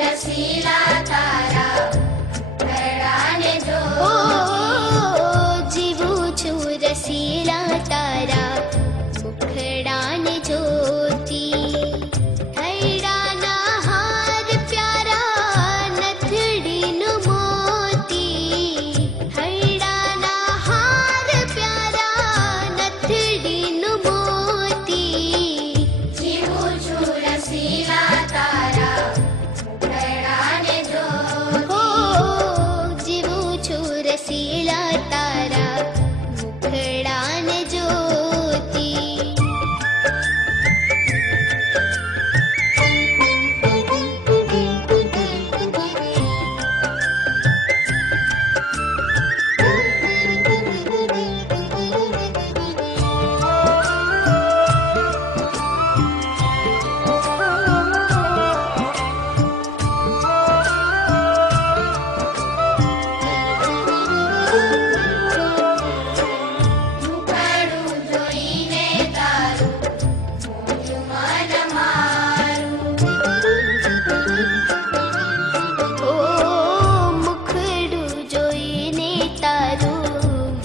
रसीला तारा मुखड़ाने जो जीवू छू रसीला तारा मुखड़ाने ज्योति हैराना हार प्यारा नथड़ी नु मोती हैराना हार प्यारा नथड़ी नु मोती जीवू छू रसीला तारा मुखड़ाने जो जीवू छू रसीला तारा मुखड़ाने ज्योति મુખડું જોઈને તારું મોયું મન મારું મુખડું જોઈને તારું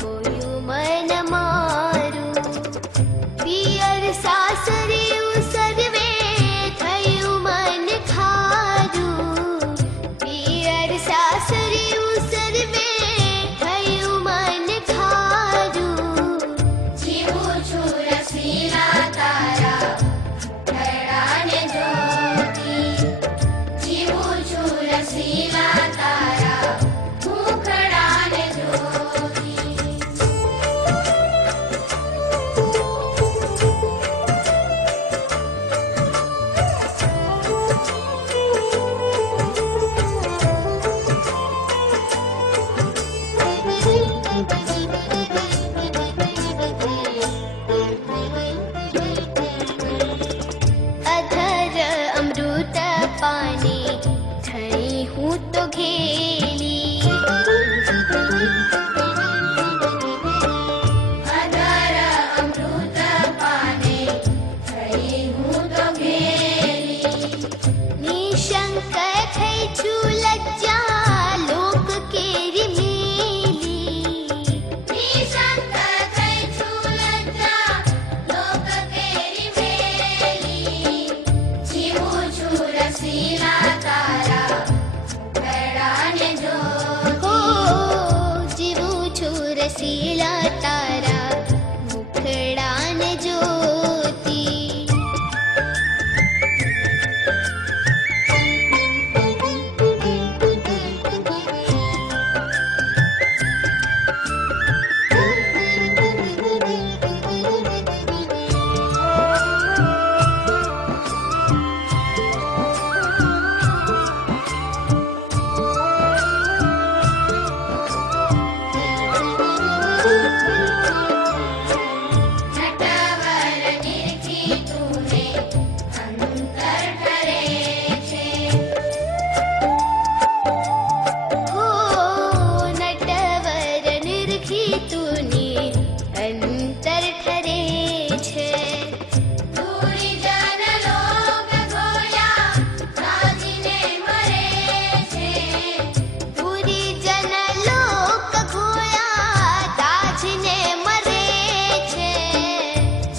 મોયું મન મારું પિયર સાસરિયું સર્વે થયું મન ખારું પિયર સાસરિયું સર્વે થયું મન ખારું જીવું છું રસીલા તારા મુખડાને જોતી જીવું છું રસીલા તારા મુખડાને જોતી અધર અમૃત પાને થઈ હું તો ઘેલી અધર અમૃત પાને થઈ હું તો ઘેલી નિશંક થઈ છું લજ્જા લોક કેરી મેલી નિશંક થઈ છું લજ્જા લોક કેરી મેલી જીવું છું રસીલા તારા મુખડાને જોતી જીવું છું રસીલા તારા મુખડાને જ્યોતિ નટવર નિરખી તુને અંતર ઠરે છે હો નટવર નિરખી તુની અંતર ઠરે છે દૂરી જન લોક ગોયા રાજીને મરે છે પૂરી જન લોક ઘોયા દાજને મરે છે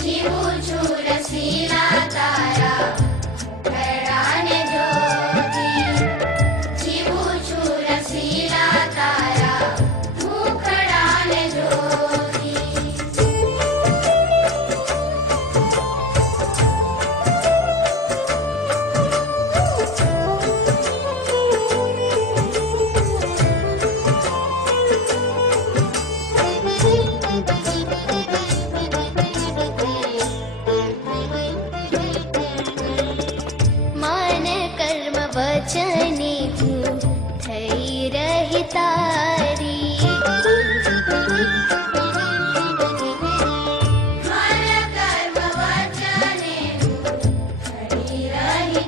જીવું છું રસીલા તારા મુખડાને જોતી જીવું છું રસીલા તારા મુખડાને જોતી મન કર્મ વચને હું થઈ રહી તારી મન કર્મ વચને હું થઈ રહી